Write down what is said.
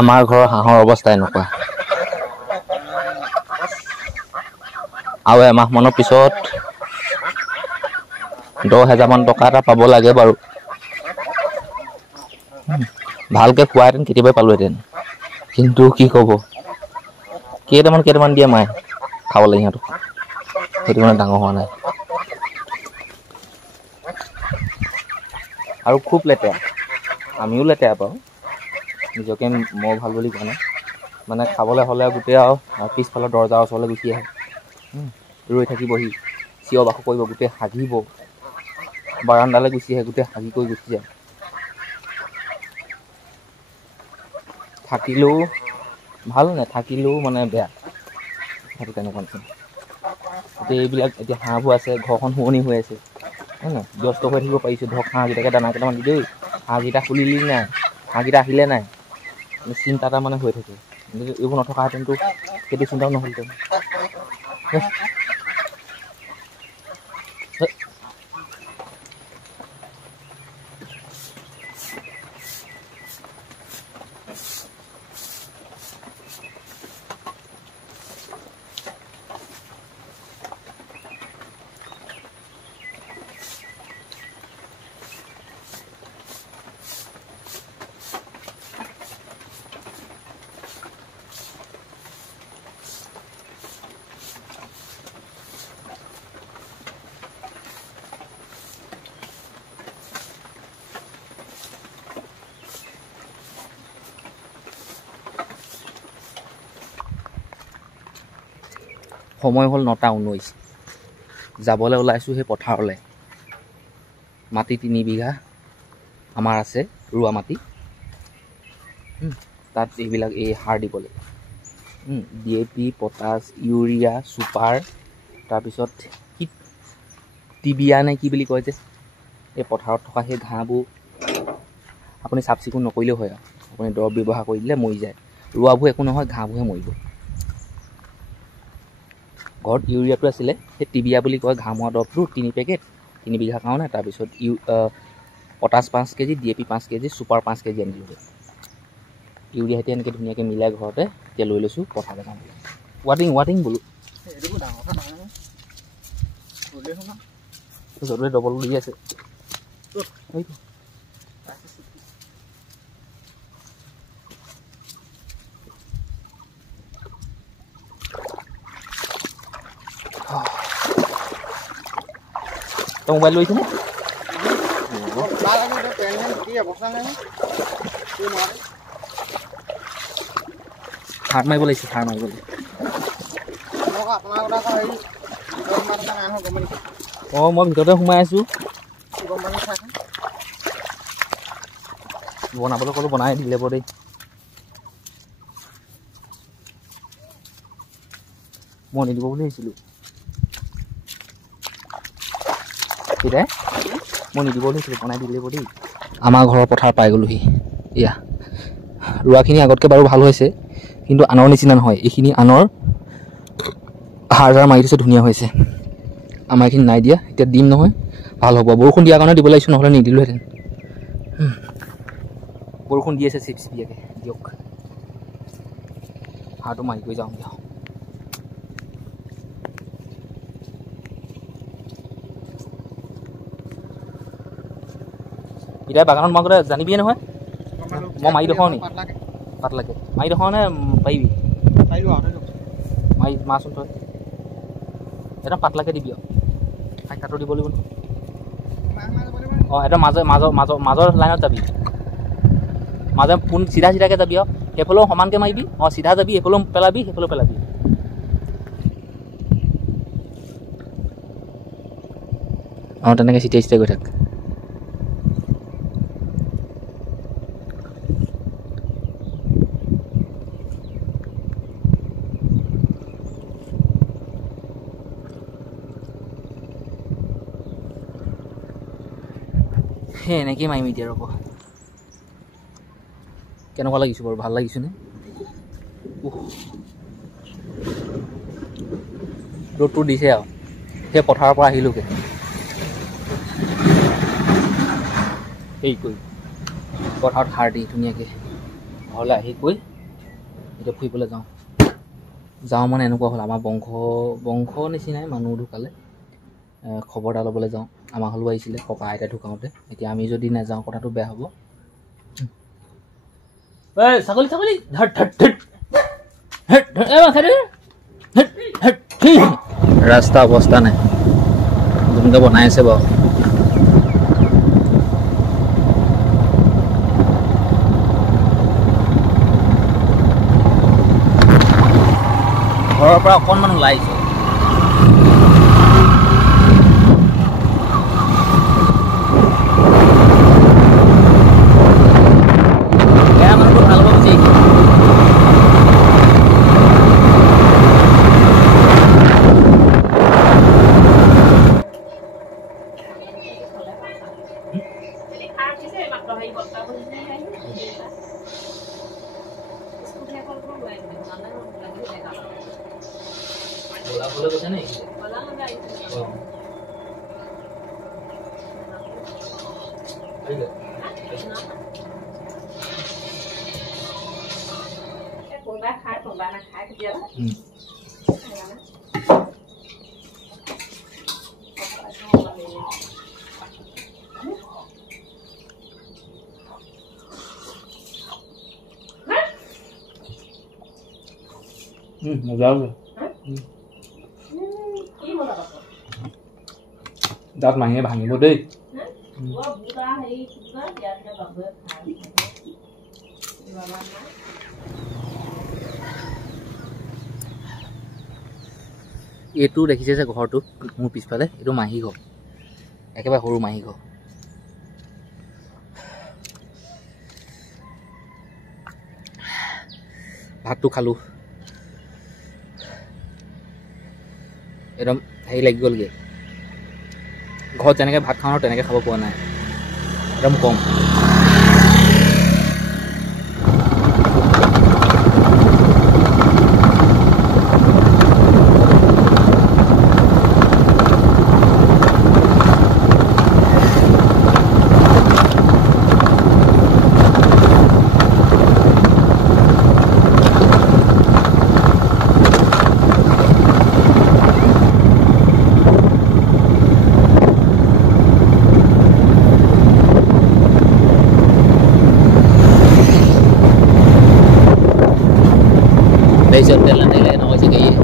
আমাৰ ঘৰৰ হাঁহৰ অৱস্থা এনেকুৱা। আৰু এমাহমানৰ পিছত 10,000 টকা এটা পাব লাগে বাৰু। ভালকে খোৱাহেঁতেন কেতিয়াবাই পালোহেঁতেন, কিন্তু কি ক'ব, কেইটামান দিয়ে মায়ে খাবলৈ সিহঁতক, সেইটো মানে ডাঙৰ হোৱা নাই। আৰু খুব লেতেৰা, আমিও লেতেৰা পাওঁ, নিজকে মই ভাল বুলি কোৱা নাই। মানে খাবলৈ হ'লে গোটেই আৰু পিছফালৰ দৰজাৰ ওচৰলৈ গুচি আহে, ৰৈ থাকিবহি, চিঞৰ বাখৰ কৰিব, গোটেই হাগিব, বাৰান্দালৈ গুচি আহে, গোটেই হাগি কৰি গুচি যায়। থাকিলেও ভাল, নাথাকিলেও মানে বেয়া, সেইটো তেনেকুৱা নিচিনা। এতিয়া এইবিলাক এতিয়া হাঁহবোৰ আছে, ঘৰখন শুৱনি হৈ আছে, হয় নহয়, ব্যস্ত হৈ থাকিব পাৰিছোঁ। ধৰক হাঁহকেইটাকে দানা কেইটামান দি দেই, হাঁহকেইটা খুলিলি নাই, হাঁহকেইটা আহিলে নাই, চিন্তা এটা মানে হৈ থাকে। এইবোৰ নথকাহেঁতেনতো সেইটো চিন্তাও নহ'লহেঁতেন। সময় হ'ল 9:19, যাবলৈ ওলাইছোঁ সেই পথাৰলৈ। মাটি 3 বিঘা আমাৰ আছে, ৰোৱা মাটি। তাত এইবিলাক সাৰ দিব লাগে, DAP, পটাছ, ইউৰিয়া, ছুপাৰ, তাৰপিছত কি টিবিয়া নে কি বুলি কয় যে, এই পথাৰত থকা সেই ঘাঁহবোৰ আপুনি চাফ চিকুণ নকৰিলেও হয় আৰু, আপুনি দৰৱ ব্যৱহাৰ কৰি দিলে মৰি যায়। ৰোৱাবোৰ একো নহয়, ঘাঁহবোৰহে মৰিব। ঘৰত ইউৰিয়াটো আছিলে, সেই টিবিয়া বুলি কয় ঘাঁহ মৰা দৰৱটো, 3 পেকেট 3 বিঘাৰ কাৰণে। তাৰপিছত potash 5 KG, DAP 5 KG, super 5 KG আনিলোঁ। ইউৰিয়া সৈতে এনেকৈ ধুনীয়াকৈ মিলাই ঘৰতে এতিয়া লৈ লৈছোঁ পথাৰলৈ যাম বুলি। ৱাটিং বোলো য'তে ডবল দি আছে। তই মোবাইল লৈছেনে? সাৰ মাৰিব লাগিছে, সাৰ মাৰিব লাগিছে। অঁ, মই ভিতৰতে সোমাই আছোঁ। বনাবলৈ ক'লো, বনাই দিলে বাৰু দেই। মই নিদিব বুলি ভাবিছিলোঁ, মই নিদিব বুলি ভাবিছিলোঁ, বনাই দিলে বাৰু দেই। আমাৰ ঘৰৰ পথাৰ পাই গ'লোহি। এয়া ৰোৱাখিনি আগতকৈ বাৰু ভাল হৈছে, কিন্তু আনৰ নিচিনা নহয়। এইখিনি আনৰ সাৰ জাৰ মাৰি দিছে, ধুনীয়া হৈছে। আমাৰ এইখিনি নাই দিয়া, এতিয়া দিম নহয়, ভাল হ'ব। বৰষুণ দিয়াৰ কাৰণে দিব লাগিছোঁ, নহ'লে নিদিলোহেঁতেন। বৰষুণ দি আছে চিপ চিপিয়াকৈ, দিয়ক সাৰটো মাৰি কৰি যাওঁ দিয়ক। এতিয়া বাগানত মাৰিবলৈ জানিবিয়ে নহয়, মই মাৰি দেখুৱাওঁ নি? পাতলাকে মাৰি দেখুৱাওঁ নে পাৰিবি? মাৰচোন তই, একদম পাতলাকে দিবি আৰু, কাটো দিব লাগিব। অঁ, একদম মাজৰ লাইনত যাবি, চিধাকৈ যাবি আৰু, সেইফালেও সমানকৈ মাৰিবি। অঁ, চিধা যাবি, এইফালেও পেলাবি, সেইফালেও পেলাবি। অঁ, তেনেকৈ চিটিয়াই গৈ থাক। সেই এনেকেই মাৰিম এতিয়া, ৰ'ব। কেনেকুৱা লাগিছোঁ বাৰু, ভাল লাগিছেনে? ৰ'দটো দিছে আৰু, সেই পথাৰৰ পৰা আহিলোগৈ। এই কৰি পথাৰত সাৰ দি ধুনীয়াকৈ ঘৰলৈ আহি কৈ এতিয়া ফুৰিবলৈ যাওঁ মানে এনেকুৱা হ'ল আমাৰ বংশ নিচিনাই মানুহ ঢুকালে খবৰ এটা ল'বলৈ যাওঁ আমাৰ হ'লেও আহিছিলে ককা আইতা ঢুকাওঁতে এতিয়া আমি যদি নাযাওঁ কথাটো বেয়া হ'ব ছাগলী ৰাস্তা অৱস্থা নাই নতুনকৈ বনাই আছে বাৰু ঘৰৰ পৰা অকণমান ওলাই আহিছোঁ বেয়া মানুহটো ভাল হ'ব বুজি बोला कुछ नहीं बोला ना भाई फोन बार खाए के दिया मजा आ गया দাঁত মাঙে ভাঙিব দেই এইটো দেখিছে যে ঘৰটো মোৰ পিছফালে এইটো মাহী ঘৰ একেবাৰে সৰু মাহী ঘৰ ভাতটো খালোঁ একদম হেৰি লাগি গ'লগৈ ঘৰত যেনেকৈ ভাত খাওঁ তেনেকৈ খাব পোৱা নাই একদম কম Bây giờ tên là này lên nói chứ cái